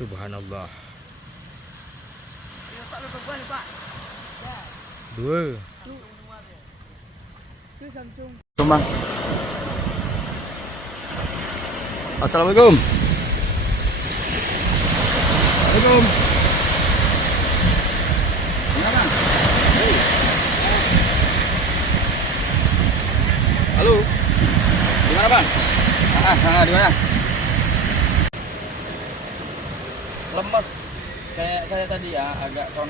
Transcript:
Subhanallah. Dua. Bang. Assalamualaikum. Assalamualaikum. Gimana? Hey. Halo. Gimana, Bang? Di mana? Lemes kayak saya tadi ya, agak condong.